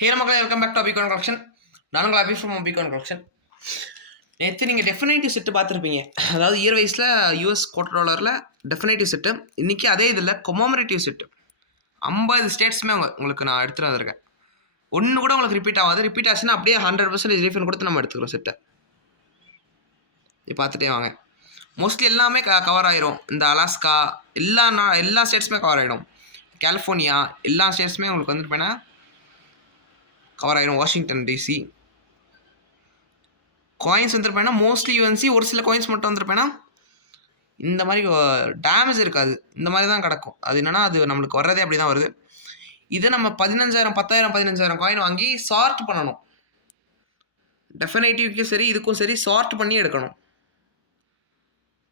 ஹே மக்களே, welcome back to பிகான் collection. நானுங்கள் அபி ஃப்ரம் பிகான் கலெக்ஷன். நேற்று நீங்கள் டெஃபினேட்டிவ் செட்டு பார்த்துருப்பீங்க. அதாவது இயர் வைஸில் யூஎஸ் கோட்ரோலரில் டெஃபினேட்டிவ் செட்டு. இன்றைக்கி அதே இதில் கொமோமரேட்டிவ் செட்டு 50 ஸ்டேட்ஸுமே உங்களுக்கு நான் எடுத்துகிட்டு வந்திருக்கேன். ஒன்று கூட உங்களுக்கு ரிப்பீட் ஆகாது. ரிப்பீட் ஆச்சுன்னா அப்படியே 100% ரீஃபண்ட் கொடுத்து நம்ம எடுத்துக்கிறோம் செட்டை. இது பார்த்துட்டே வாங்க. மோஸ்ட்லி எல்லாமே கவர் ஆயிரும். இந்த அலாஸ்கா எல்லா ஸ்டேட்ஸுமே கவர் ஆகிடும். கலிஃபோர்னியா எல்லா ஸ்டேட்ஸுமே உங்களுக்கு வந்துருப்பேன்னா கவர் ஆயிரும். வாஷிங்டன் டிசி காயின்ஸ் வந்துருப்பேன்னா மோஸ்ட்லி யூஎன்சி, ஒரு சில காயின்ஸ் மட்டும் வந்துருப்பேன்னா இந்த மாதிரி டேமேஜ் இருக்காது. இந்த மாதிரி தான் கிடக்கும். அது என்னென்னா அது நம்மளுக்கு வர்றதே அப்படி தான் வருது. இதை நம்ம 15,000 10,000 15,000 காயின் வாங்கி சார்ட் பண்ணணும். டெஃபினேட்டிவ்க்கும் சரி இதுக்கும் சரி சார்ட் பண்ணி எடுக்கணும்.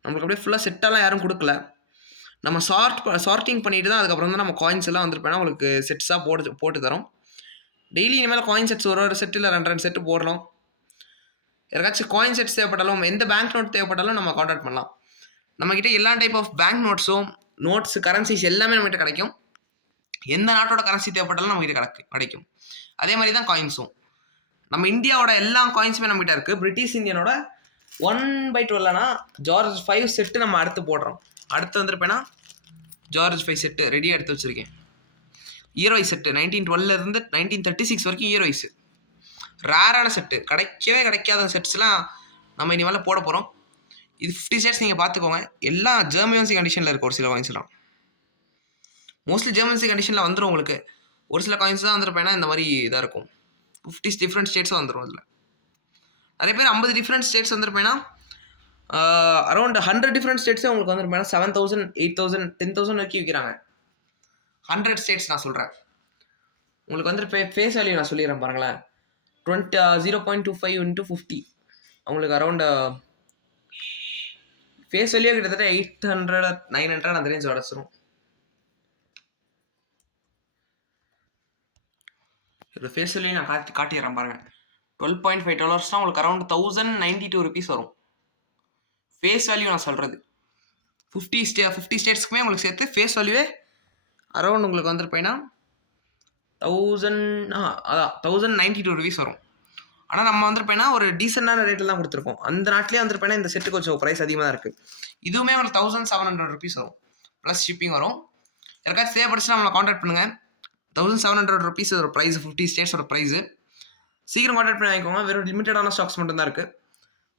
நம்மளுக்கு அப்படியே ஃபுல்லாக செட்டெல்லாம் யாரும் கொடுக்கல. நம்ம சார்ட்டிங் பண்ணிட்டு தான் அதுக்கப்புறம் தான் நம்ம காயின்ஸ் எல்லாம் வந்துருப்பேன்னா உங்களுக்கு செட்ஸாக போட்டு தரோம். டெய்லி இனிமேல் காயின் செட்ஸ் ஒரு செட்டு இல்லை 2 செட்டு போடலாம். யாருக்காச்சும் காயின் செட்ஸ் தேவைப்பட்டாலும் எந்த பேங்க் நோட் தேவைப்பட்டாலும் நம்ம காண்டாக்ட் பண்ணலாம். நம்மக்கிட்ட எல்லா டைப் ஆஃப் பேங்க் நோட்ஸும் நோட்ஸ் கரன்சிஸ் எல்லாமே நம்மகிட்ட கிடைக்கும். எந்த நாட்டோட கரன்சி தேவைப்பட்டாலும் நம்மகிட்ட கிடைக்கும். அதே மாதிரி தான் காயின்ஸும். நம்ம இந்தியாவோட எல்லா காயின்ஸுமே நம்மகிட்ட இருக்குது. பிரிட்டிஷ் இந்தியனோட 1/12 ஜார்ஜ் 5 செட்டு நம்ம அடுத்து போடுறோம். அடுத்து வந்துருப்பேன்னா ஜார்ஜ் 5 செட்டு ரெடியாக எடுத்து வச்சுருக்கேன். இயர் வைஸ் செட்டு 1912 1936 வரைக்கும் இயர் வைஸு ரேரான செட்டு. கிடைக்காத செட்ஸ்லாம் நம்ம இனிமேல் போட போகிறோம். இது 50 செட்ஸ் நீங்கள் பார்த்துக்கோங்க. எல்லாம் ஜெர்மன்சி கண்டிஷனில் இருக்குது. ஒரு சில காயின்ஸ்லாம் மோஸ்ட்லி ஜெர்மன்சி கண்டிஷனில் வந்துடும். உங்களுக்கு ஒரு சில காயின்ஸ் தான் வந்துருப்பேன்னா இந்த மாதிரி இதாக இருக்கும். 50 டிஃப்ரெண்ட் ஸ்டேட்ஸும் வந்துடும். அதில் நிறைய பேர் 50 டிஃப்ரெண்ட் ஸ்டேட்ஸ் வந்துருப்பேன்னா அரௌண்ட் 100 டிஃப்ரெண்ட் ஸ்டேட்ஸே உங்களுக்கு வந்துருப்பேன்னா 7,000 8,000 10,000 வரைக்கும் விற்கிறாங்க. 100 ஸ்டேட்ஸ் நான் சொல்கிறேன். உங்களுக்கு வந்து ஃபேஸ் வேல்யூ நான் சொல்லிடுறேன் பாருங்களேன். 0.25 × 50 அவங்களுக்கு அரௌண்ட் ஃபேஸ் வேல்யூ கிட்டத்தட்ட 800 900 அந்த ரேஞ்ச் உடச்சிரும். இதோட ஃபேஸ் வேல்யூ நான் காட்டிடுறேன் பாருங்கள். $12.5 உங்களுக்கு அரௌண்ட் 1,092 rupees வரும். ஃபேஸ் வேல்யூ நான் சொல்கிறது 50 ஸ்டேட்ஸ்க்குமே உங்களுக்கு சேர்த்து ஃபேஸ் வேல்யூவே அரௌண்ட் உங்களுக்கு வந்துருப்பேன்னா 1,092 rupees வரும். ஆனால் நம்ம வந்துருப்பேன்னா ஒரு டீசெண்டான ரேட்டில் தான் கொடுத்துருக்கோம். அந்த நாட்டிலே வந்துருப்பேன்னா இந்த செட்டு கொஞ்சம் ப்ரைஸ் அதிகமாக தான் இருக்குது. இதுவுமே உங்களுக்கு 1,700 rupees வரும். ப்ளஸ் ஷிப்பிங் வரும். யாருக்காச்சும் தேவைப்படுச்சுன்னா நம்மளை காண்டாக்ட் பண்ணுங்கள். 1,700 rupees ஒரு ப்ரைஸ். 50 ஸ்டேட்ஸோட ப்ரைஸு. சீக்கிரம் காண்டாக்ட் பண்ணி வாங்கிக்கோங்க. வெறும் லிமிட்டடான ஸ்டாக்ஸ் மட்டும் தான் இருக்குது.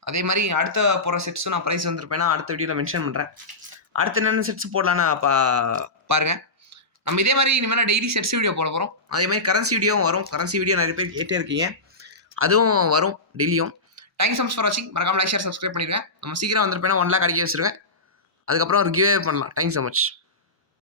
அதே மாதிரி அடுத்த போகிற செட்ஸும் நான் ப்ரைஸ் வந்துருப்பேன்னா அடுத்த வீடியோவில் மென்ஷன் பண்ணுறேன். அடுத்து என்னென்ன செட்ஸ் போடலான்னு பாருங்கள். நம்ம இதே மாதிரி இனிமேல் டெய்லி செட்ஸ் வீடியோ போட போகிறோம். அதே மாதிரி கரன்சி வீடியோவும் வரும். கரன்சி வீடியோ நிறைய பேர் கேட்டே இருக்கீங்க. அதுவும் வரும் டெய்லியும். தேங்க்ஸ் ஸோ மச் ஃபார் வாட்சிங். மறக்காம லைக் ஷேர் சப்ஸ்கிரைப் பண்ணிடுங்க. நம்ம சீக்கிரம் வந்துருப்பேன்னா 1 lakh அடிக்க வச்சுருவேன். அதுக்கப்புறம் ஒரு கிவ்வே பண்ணலாம். Thanks so much.